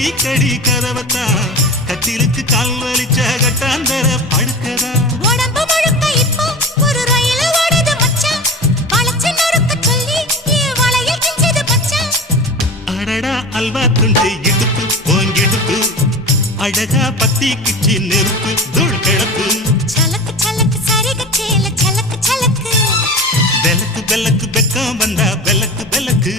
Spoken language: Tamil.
தீக்கடி கதவத்தா கட்டிலுக்கு கால் வலிச்ச கட்டாந்தர படுக்கதா உடம்பு முழுக்க இப்போ ஒரு ரயில் ஓடுது மச்சான் வளைச்சு நறுக்க சொல்லி என் வளையல் கிஞ்சது மச்சான் அடடா அல்வா துண்டு இடுப்பு போங்கிடுப்பு அழகா பத்தி கிச்சி நெருப்பு தூள் கிளப்பு சலக்கு சலக்கு சரிக சேல சலக்கு சலக்கு வெலக்கு வெலக்கு வெக்கம் வந்தா வெலக்கு வெலக்கு